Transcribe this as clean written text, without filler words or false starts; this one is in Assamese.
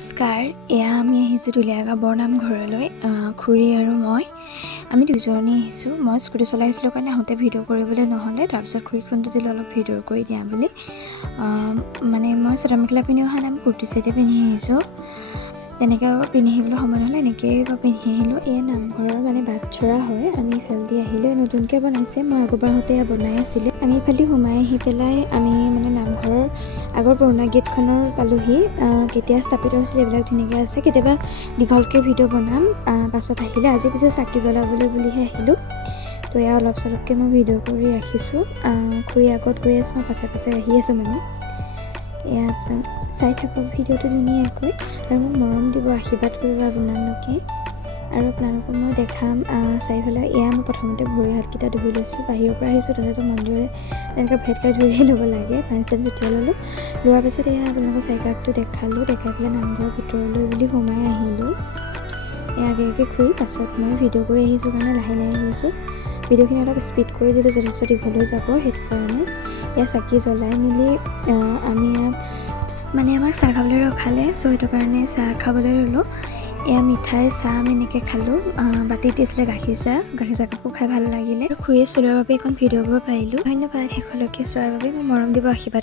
নমস্কাৰ, এয়া আমি আহিছোঁ দুলীয়াগাঁও বৰনামঘৰলৈ। খুৰী আৰু আমি দুজনী আহিছোঁ। মই স্কুটি চলাই আহিছিলোঁ কাৰণে আহোঁতে ভিডিঅ' কৰিবলৈ নহ'লে, তাৰপিছত খুৰীক ফোনটো দিলোঁ অলপ ভিডিঅ' কৰি দিয়া বুলি। মানে মই চাদৰ মেখেলা পিন্ধি অহা নাই, কুৰ্তি ছেটে পিন্ধি আহিছোঁ। তেনেকৈ পিন্ধি আহিবলৈ সময় নহ'লে এনেকৈয়ে পিন্ধি আহিলোঁ। এয়া নামঘৰৰ মানে বাটচৰা হয়, আমি ইফালেদি আহিলোঁ। নতুনকৈ বনাইছে, মই আগৰবাৰ আহোঁতে এয়া বনাই আছিলে। আমি ইফালেদি সোমাই আহি পেলাই আমি মানে নামঘৰৰ আগৰ পুৰণা গেটখনৰ পালোহি। কেতিয়া স্থাপিত হৈছিলে এইবিলাক ধুনীয়াকৈ আছে। কেতিয়াবা দীঘলকৈ ভিডিঅ' বনাম পাছত আহিলে। আজি পিছে চাকি জ্বলাবলৈ বুলিহে আহিলোঁ। তো এয়া অলপ চলপকৈ মই ভিডিঅ' কৰি ৰাখিছোঁ। খুৰী আগত গৈ আছোঁ, মই পাছে পাছে আহি আছোঁ মানে। এয়া চাই থাকক ভিডিঅ'টো ধুনীয়াকৈ আৰু মোক মৰম দিব, আশীৰ্বাদ কৰিব আপোনালোকে। আৰু আপোনালোকক মই দেখাম চাৰিওফালে। এয়া মই প্ৰথমতে ভৰি হাতকেইটা ধুই লৈছোঁ। বাহিৰৰ পৰা আহিছোঁ, তথাপিতো মন্দিৰলৈ তেনেকৈ ভেটকৈ ধুই ল'ব লাগে। পানী চানী ছটিয়াই ল'লোঁ। লোৱাৰ পিছত এয়া আপোনালোকৰ চাৰিকাষটো দেখালোঁ। দেখাই পেলাই নামঘৰৰ ভিতৰলৈ বুলি সোমাই আহিলোঁ। এয়া আগে আগে খুৰী, পাছত মই ভিডিঅ' কৰি আহিছোঁ কাৰণে লাহে লাহে আহিছোঁ। ভিডিঅ'খিনি অলপ স্পীড কৰি দিলোঁ, যথেষ্ট দীঘল হৈ যাব সেইটো কাৰণে। এয়া চাকি জ্বলাই মেলি আমি মানে আমাক চাহ খাবলৈ ৰখালে, চ' সেইটো কাৰণে চাহ খাবলৈ ল'লোঁ। এয়া মিঠাই চাহ আমি এনেকৈ খালোঁ। বাতিত দিছিলে গাখীৰ চাহ কাপো খাই ভাল লাগিলে। আৰু খুৰীয়ে চলোৱাৰ বাবে এখন ভিডিঅ' কৰিব পাৰিলোঁ। ধন্যবাদ শেষলৈকে চোৱাৰ বাবে। মোৰ মৰম দিব, আশীৰ্বাদ